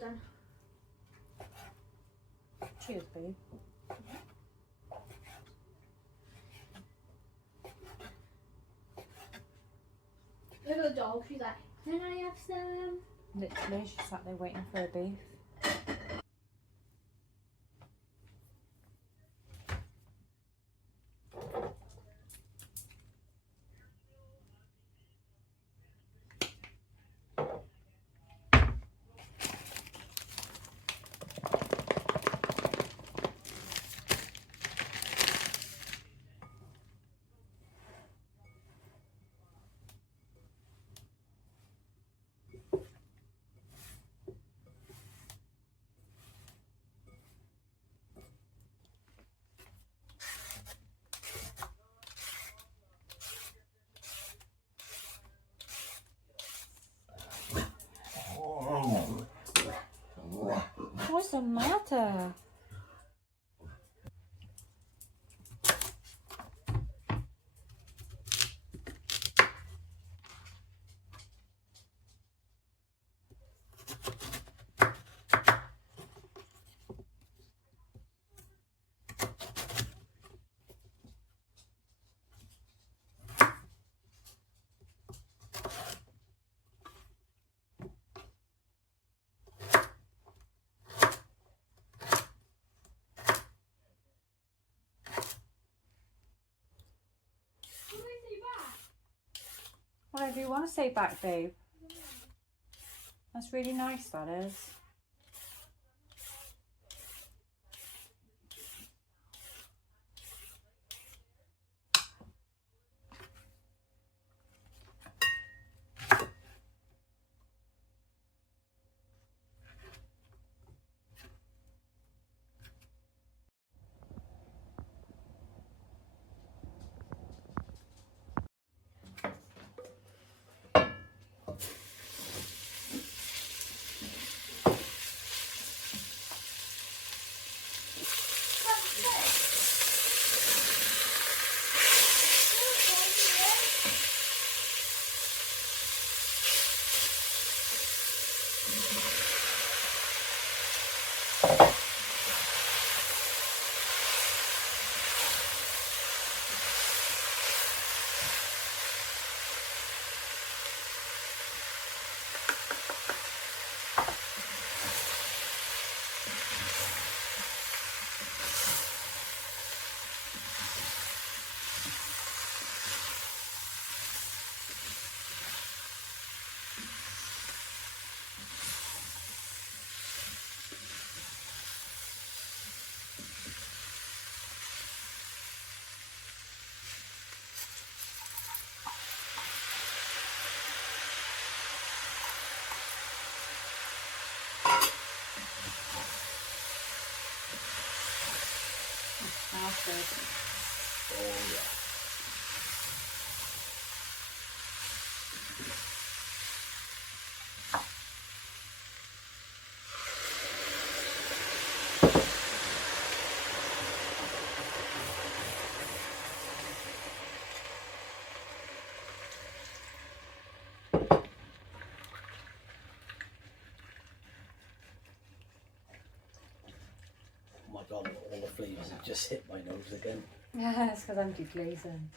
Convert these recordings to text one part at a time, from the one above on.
well done. Cheers, babe. Look at the dog, she's like, can I have some? Literally, she sat there waiting for her beef. What's the matter? Whatever you want to say back, babe. That's really nice, that is. Smells good. Oh yeah. Oh my god, all the flavours have just hit my nose again. Yeah, it's because I'm deglazing.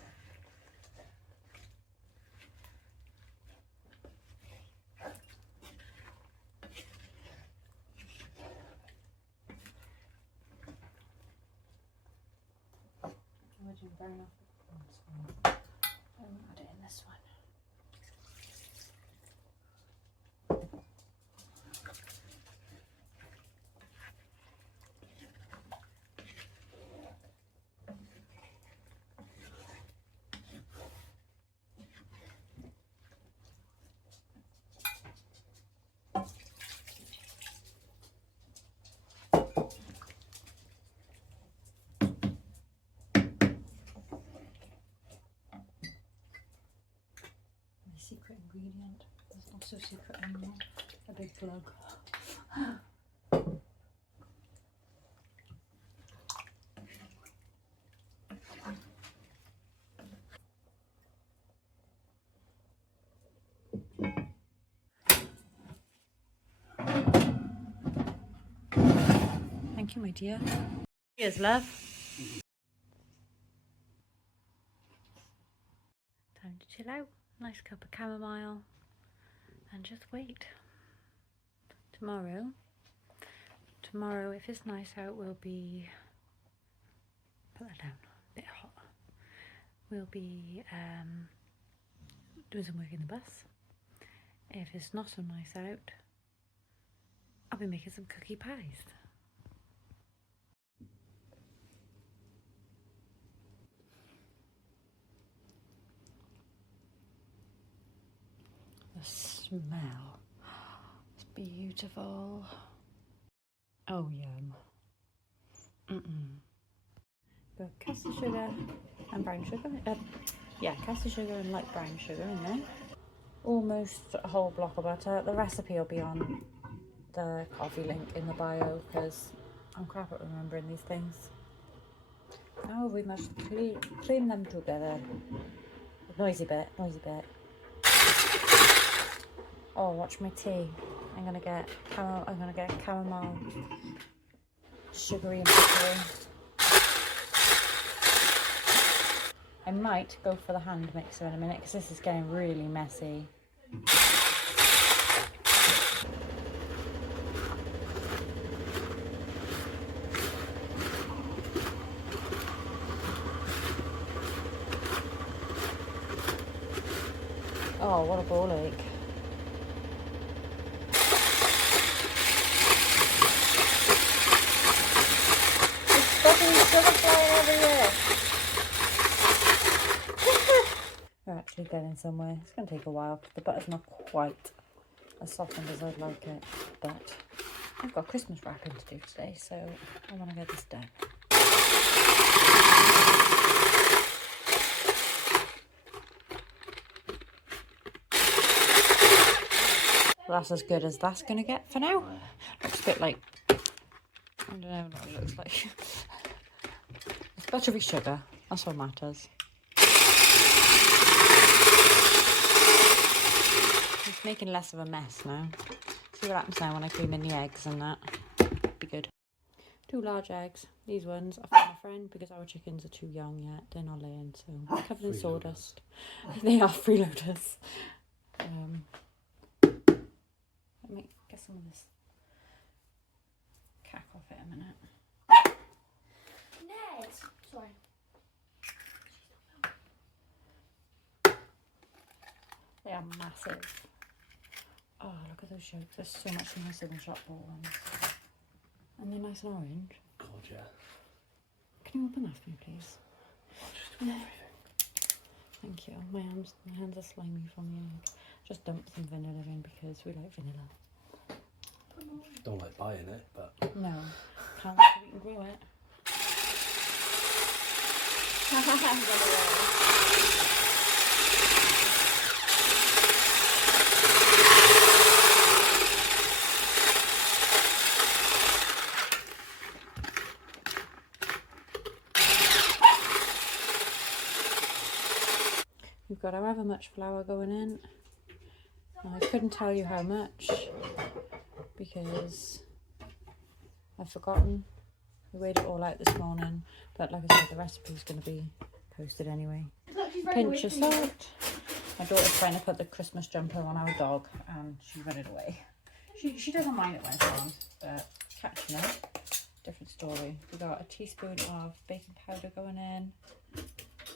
Would you burn off the corns? I won't add it in this one. Secret ingredient. There's also secret animal. A big plug. Thank you, my dear. Cheers, love. Time to chill out. Nice cup of chamomile. And just wait. Tomorrow, if it's nice out, we'll be... Put that down. A bit hot. We'll be doing some work in the bus. If it's not so nice out, I'll be making some cookie pies. The smell. It's beautiful. Oh, yum. Got caster sugar and brown sugar. Yeah, caster sugar and light brown sugar in there. Almost a whole block of butter. The recipe will be on the coffee link in the bio because I'm crap at remembering these things. Now we must clean them together. Noisy bit. Oh, watch my tea. I'm gonna get chamomile, sugary and buttery. I might go for the hand mixer in a minute because this is getting really messy. Oh, what a ball ache. It's fucking sugar flying everywhere. We're actually getting somewhere. It's going to take a while because the butter's not quite as softened as I'd like it. But I've got Christmas wrapping to do today, so I want to get this done. Well, that's as good as that's going to get for now. Looks a bit like, I don't know what it looks like. It's buttery sugar, that's what matters. It's making less of a mess now. See what happens now when I cream in the eggs and that. Be good. 2 large eggs. These ones are for my friend because our chickens are too young yet. They're not laying, so they're covered in sawdust. They are freeloaders. Let me get some of this cack off it a minute. Ned! Sorry. They are massive. Oh, look at those yolks. They're so much nicer than shop bought ones. And they're nice and orange. God, yeah. Can you open that for me, please? Just do everything. Thank you. My hands are slimy from the egg. Just dump some vanilla in because we like vanilla. Don't like buying it, but... No. Can't so we can grow it. We've got however much flour going in. And I couldn't tell you how much because I've forgotten. We weighed it all out this morning, but like I said, the recipe is going to be posted anyway. Pinch of salt. My daughter's trying to put the Christmas jumper on our dog and she ran it away. She doesn't mind it when it's on, but catching it, different story. We got a teaspoon of baking powder going in.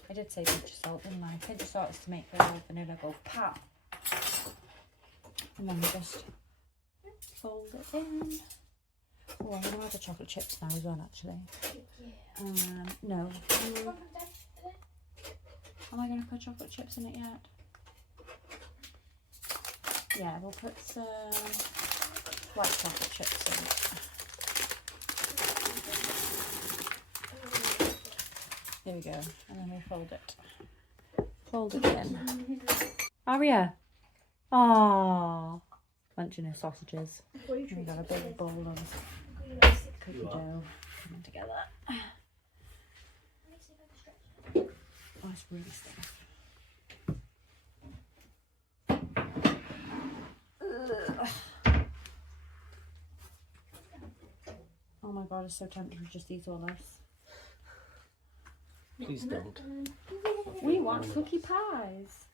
I did say pinch of salt, didn't I? Pinch of salt is to make the vanilla go pop. And then we just fold it in. Oh, I'm going to add the chocolate chips now as well, actually. No. Am I going to put chocolate chips in it yet? Yeah, we'll put some white chocolate chips in it. There we go. And then we fold it. Fold it in. Aria! Aww. Munching her sausages. And we got a big bowl of cookie dough coming together. Oh, it's really stiff. Oh my god, god, it's so tempting to just eat all this. Please don't. We want cookie pies.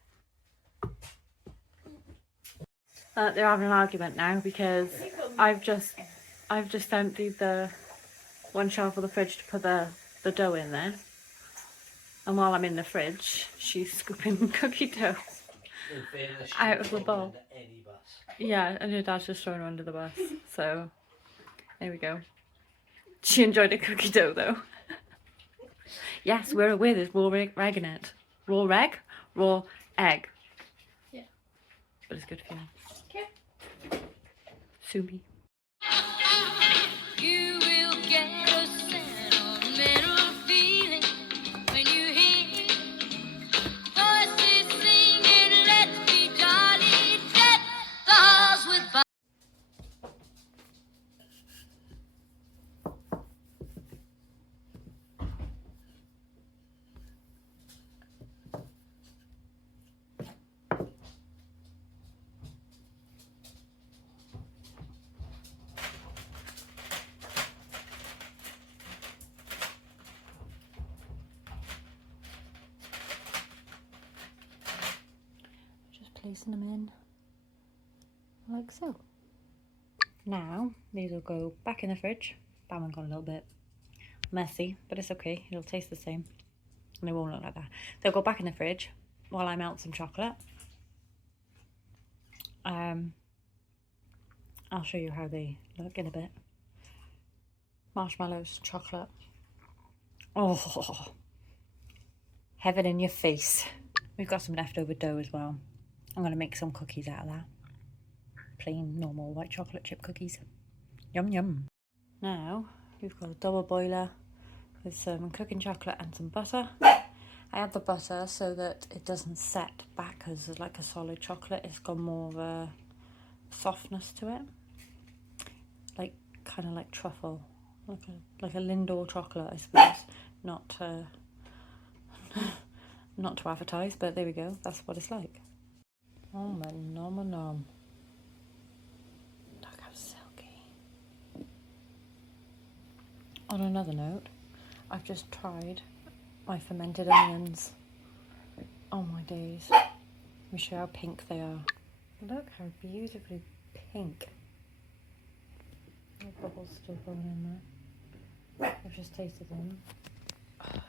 They're having an argument now because I've just emptied the one shelf of the fridge to put the dough in there. And while I'm in the fridge, she's scooping cookie dough out of the bowl. Yeah, and her dad's just thrown her under the bus. So, there we go. She enjoyed a cookie dough though. Yes, we're aware there's raw reg in it. Raw reg? Raw egg. Yeah. But it's good for you. Okay. Sumi. You will get a sentimental feeling when you hear voices singing, let's be jolly, deck the halls with fire. Placing them in like so. Now these will go back in the fridge. That one got a little bit messy, but it's okay, it'll taste the same and they won't look like that. They'll go back in the fridge while I melt some chocolate. I'll show you how they look in a bit. Marshmallows, chocolate. Oh, heaven in your face. We've got some leftover dough as well. I'm going to make some cookies out of that. Plain, normal white chocolate chip cookies. Yum, yum. Now, we've got a double boiler with some cooking chocolate and some butter. I add the butter so that it doesn't set back as like a solid chocolate. It's got more of a softness to it. Like, kind of like truffle. Like a Lindor chocolate, I suppose. Not to advertise, but there we go. That's what it's like. Oh my nom. Look how silky. On another note, I've just tried my fermented onions. Oh my days. Let me show you how pink they are. Look how beautifully pink. The bubbles still going in there. I've just tasted them. Oh,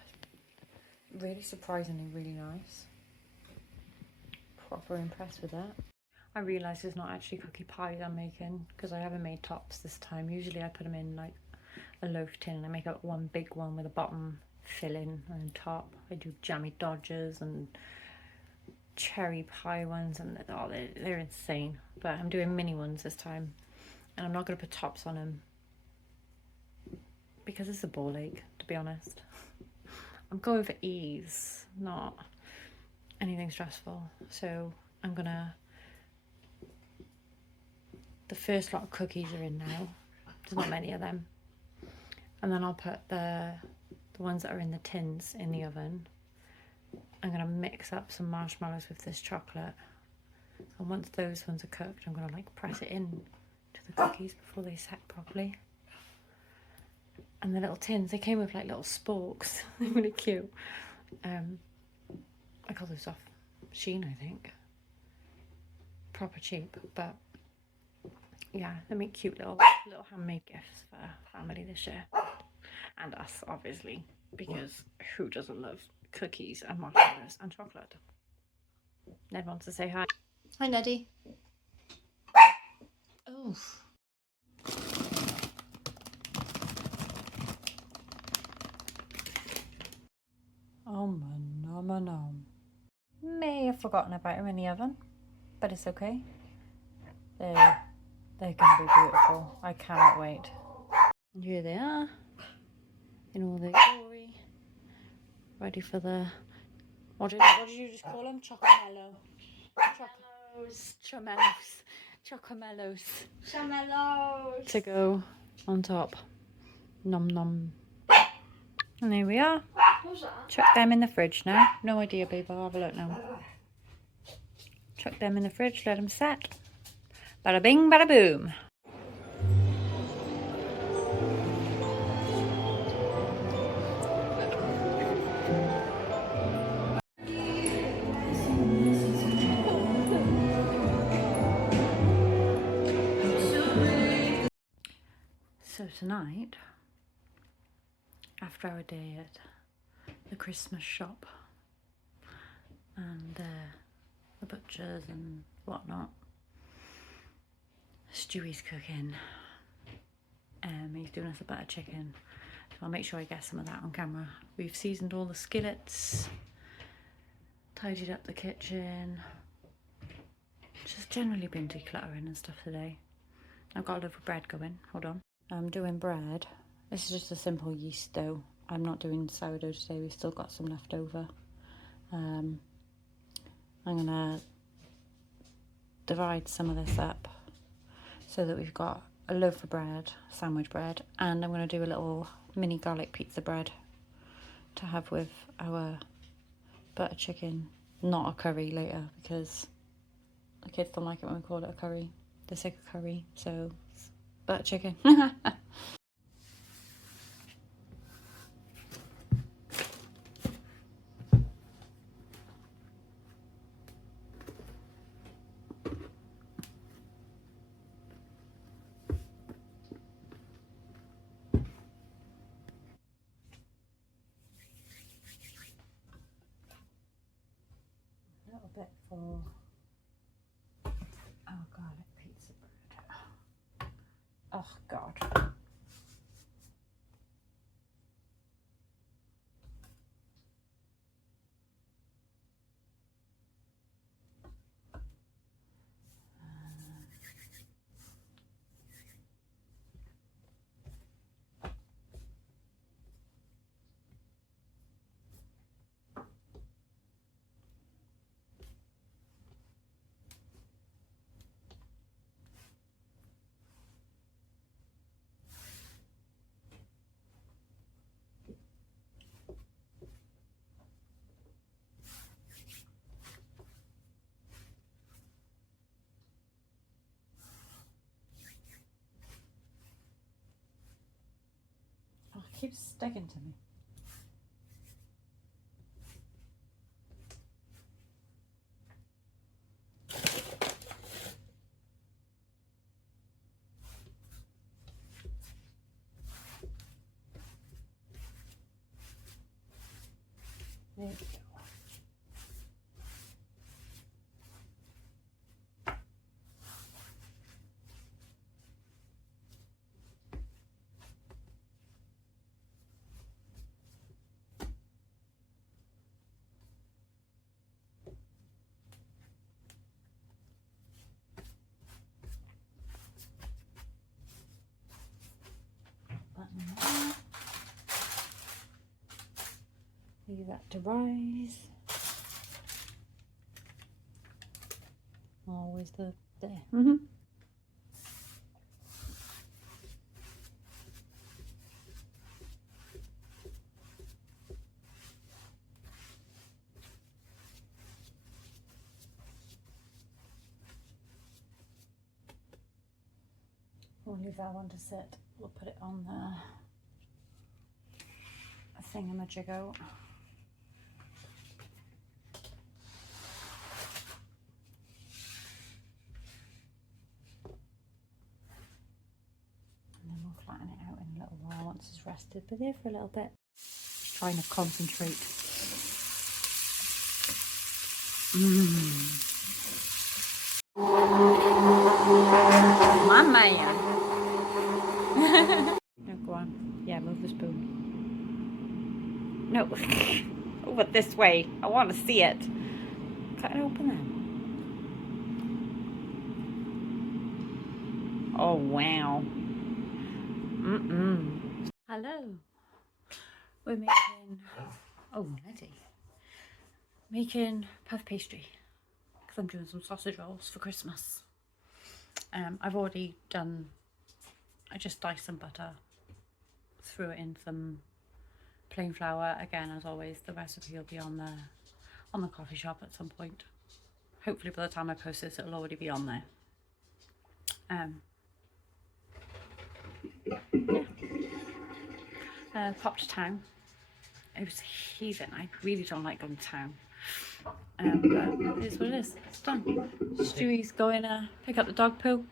really surprisingly really nice. Proper impressed with that. I realised it's not actually cookie pies I'm making because I haven't made tops this time. Usually I put them in like a loaf tin and I make up one big one with a bottom filling and top. I do jammy dodgers and cherry pie ones and oh, they're insane. But I'm doing mini ones this time and I'm not going to put tops on them because it's a ball ache, to be honest. I'm going for ease, not anything stressful. So I'm gonna, the first lot of cookies are in now. There's not many of them. And then I'll put the ones that are in the tins in the oven. I'm gonna mix up some marshmallows with this chocolate. And once those ones are cooked, I'm gonna like press it in to the cookies before they set properly. And the little tins, they came with like little sporks. They're really cute. I got those off Shein, I think. Proper cheap, but yeah, they make cute little handmade gifts for family this year. And us, obviously, because who doesn't love cookies and marshmallows and chocolate? Ned wants to say hi. Hi, Neddy. Oh. Oh my nom. May have forgotten about them in the oven, but it's okay. They're going to be beautiful. I cannot wait. And here they are, in all their glory, ready for the, what did you just call them? Chocomello. Chocomellos. Chamellos. To go on top. Nom nom. And there we are. What's that? Chuck them in the fridge now. No idea, babe. I'll have a look now. Chuck them in the fridge. Let them set. Bada bing, bada boom. tonight, after our day at the Christmas shop and the butchers and whatnot, Stewie's cooking. He's doing us a butter chicken, so I'll make sure I get some of that on camera. We've seasoned all the skillets, tidied up the kitchen, just generally been decluttering and stuff today. I've got a loaf of bread going, hold on. I'm doing bread. This is just a simple yeast dough. I'm not doing sourdough today, we've still got some left over. I'm gonna divide some of this up so that we've got a loaf of bread, sandwich bread, and I'm gonna do a little mini garlic pizza bread to have with our butter chicken. Not a curry later, because the kids don't like it when we call it a curry. They're sick of curry, so it's butter chicken. A little bit for our garlic pizza bread. Oh God. Oh, it keeps sticking to me. There we go. Button that. Leave that to rise. Always there. We'll leave that one to sit. We'll put it on the thingamajiggo. And then we'll flatten it out in a little while once it's rested. But there for a little bit. Just trying to concentrate. Mamma mia. No, go on. Yeah, move the spoon. No. Over this way. I want to see it. Cut it open then. Oh, wow. Hello. We're making... Oh, Nettie. Making puff pastry. Because I'm doing some sausage rolls for Christmas. I've already done... I just diced some butter. Threw it in some plain flour. Again, as always, the recipe will be on the coffee shop at some point. Hopefully by the time I post this, it'll already be on there. Yeah. Popped to town. It was heaving. I really don't like going to town. But it is what it is. It's done. Stewie's going to pick up the dog poo.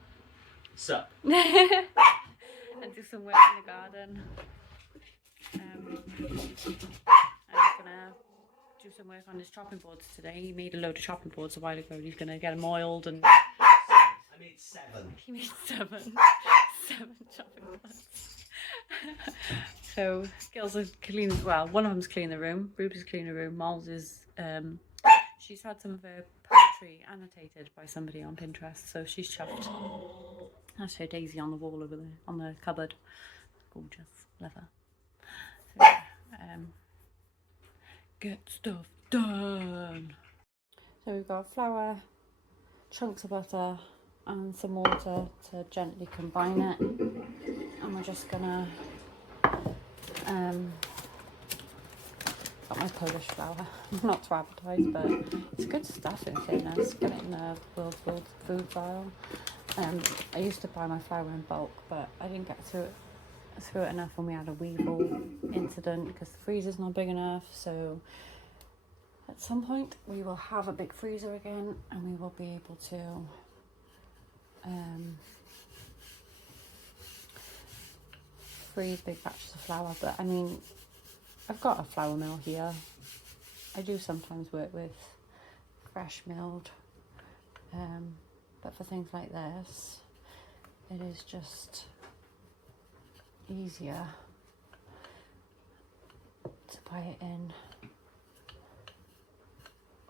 Sup? and do some work in the garden. I'm gonna do some work on his chopping boards today. He made a load of chopping boards a while ago and he's gonna get them oiled and... I made 7. He made 7 chopping boards. So girls are clean as well. One of them's cleaning the room. Rubes is cleaning the room. Mols is she's had some of her poetry annotated by somebody on Pinterest, so she's chuffed. That's her daisy on the wall over there, on the cupboard. Gorgeous. Love her. So yeah, get stuff done. So we've got flour, chunks of butter and some water to gently combine it, and we're just gonna got my Polish flour, not to advertise, but it's good stuff in fairness. Get it in the World Food File. I used to buy my flour in bulk, but I didn't get through it enough when we had a Weevil incident because the freezer's not big enough. So at some point we will have a big freezer again and we will be able to freeze big batches of flour. But I mean, I've got a flour mill here. I do sometimes work with fresh milled, but for things like this it is just easier to buy it in.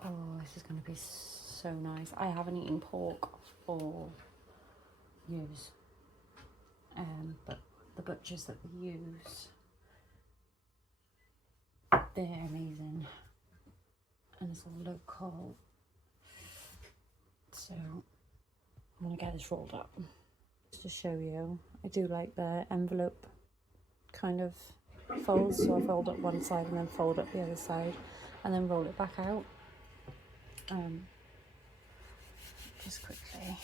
Oh, this is going to be so nice. I haven't eaten pork for years, but the butchers that we use, they're amazing and it's all local. So I'm going to get this rolled up just to show you. I do like the envelope kind of folds, so I fold up one side and then fold up the other side and then roll it back out. Just quickly.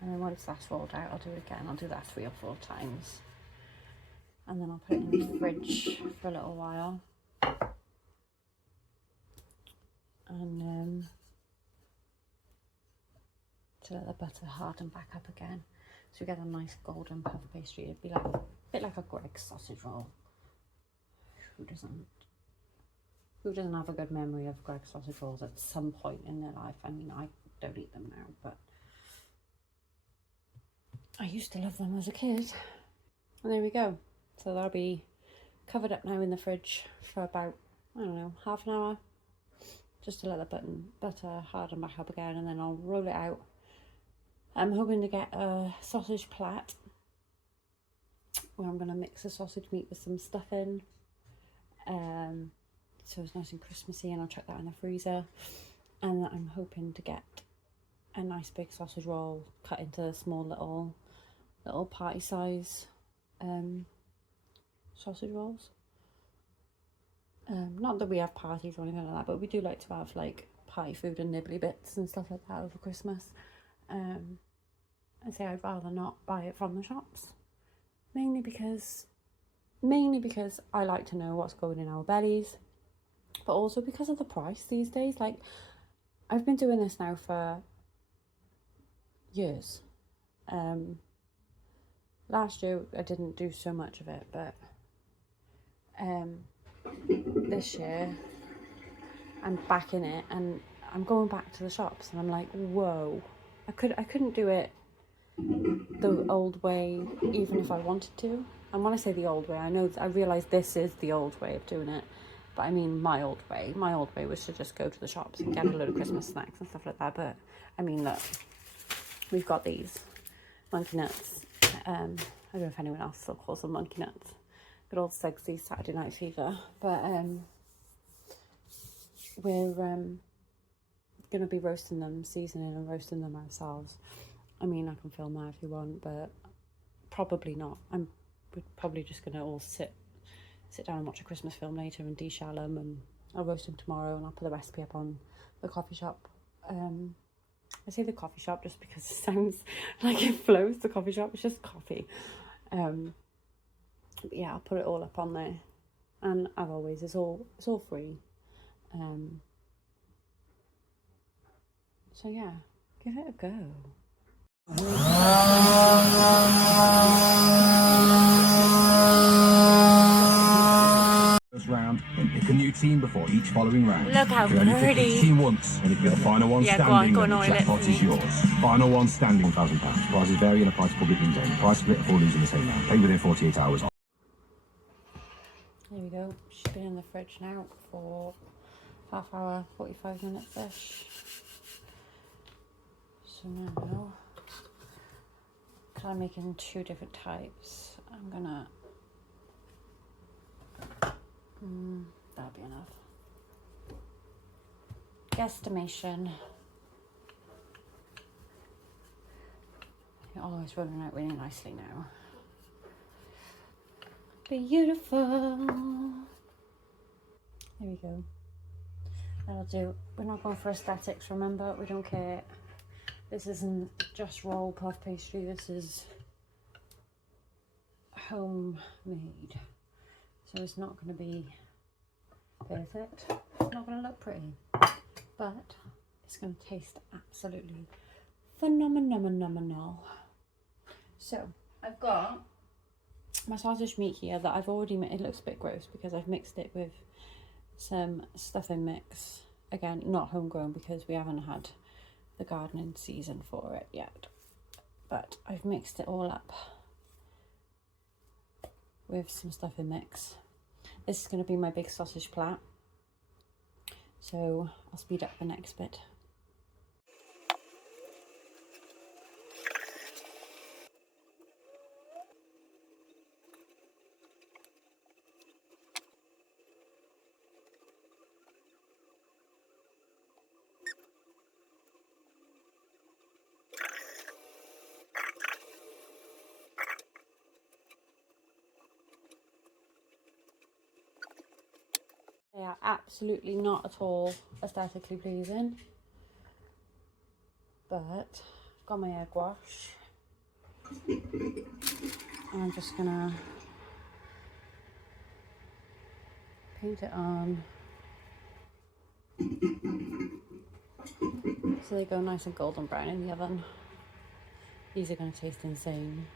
And then once that's rolled out, I'll do it again. I'll do that 3 or 4 times. And then I'll put it in the fridge for a little while. And to let the butter harden back up again. So we get a nice golden puff pastry. It'd be like a bit like a Greg's sausage roll. Who doesn't have a good memory of Greg's sausage rolls at some point in their life? I mean, I don't eat them now, but I used to love them as a kid. And there we go. So that'll be covered up now in the fridge for about, I don't know, half an hour. Just to let the butter harden back up again, and then I'll roll it out. I'm hoping to get a sausage plat where I'm going to mix the sausage meat with some stuffing. So it's nice and Christmassy, and I'll chuck that in the freezer. And I'm hoping to get a nice big sausage roll cut into small little party size sausage rolls. Not that we have parties or anything like that, but we do like to have like party food and nibbly bits and stuff like that over Christmas. I say I'd rather not buy it from the shops, mainly because I like to know what's going in our bellies, but also because of the price these days. Like, I've been doing this now for years. Last year I didn't do so much of it, but this year I'm back in it, and I'm going back to the shops, and I'm like, whoa, I couldn't do it the old way even if I wanted to. And when I say the old way, I realise this is the old way of doing it, but I mean my old way was to just go to the shops and get a load of Christmas snacks and stuff like that. But I mean, look, we've got these monkey nuts. I don't know if anyone else still calls them monkey nuts. Good old Segsy Saturday Night Fever. But we're going to be roasting them, seasoning and roasting them ourselves. I mean, I can film that if you want, but probably not. We're probably just going to all sit down and watch a Christmas film later and de-shell them, and I'll roast them tomorrow, and I'll put the recipe up on the coffee shop. I say the coffee shop just because it sounds like it flows. The coffee shop, it's just coffee. But yeah, I'll put it all up on there, and as always, it's all free. So yeah, Give it a go. First round, then pick a new team before each following round. Look how You can only pick pretty. each team once, and if you're the final one Yeah, standing, go on, then the oil it jackpot for is me. yours. Final one standing, £1,000. Prizes vary and a price public in game. Price split if all lose in the same round. Play within 48 hours. There we go. She's been in the fridge now for half hour, 45 minutes-ish. So now, because I'm making 2 different types, I'm gonna, that'll be enough. Guesstimation. Oh, it's rolling out really nicely now. Beautiful. There we go. That'll do. We're not going for aesthetics, remember? We don't care. This isn't just roll puff pastry. This is homemade. So it's not going to be perfect. It's not going to look pretty. But it's going to taste absolutely phenomenal. So I've got my sausage meat here that I've already made. It looks a bit gross because I've mixed it with some stuffing mix. Again, not homegrown because we haven't had the gardening season for it yet. But I've mixed it all up with some stuffing mix. This is going to be my big sausage plat. So I'll speed up the next bit. They are absolutely not at all aesthetically pleasing, but I've got my egg wash and I'm just gonna paint it on so they go nice and golden brown in the oven. These are going to taste insane.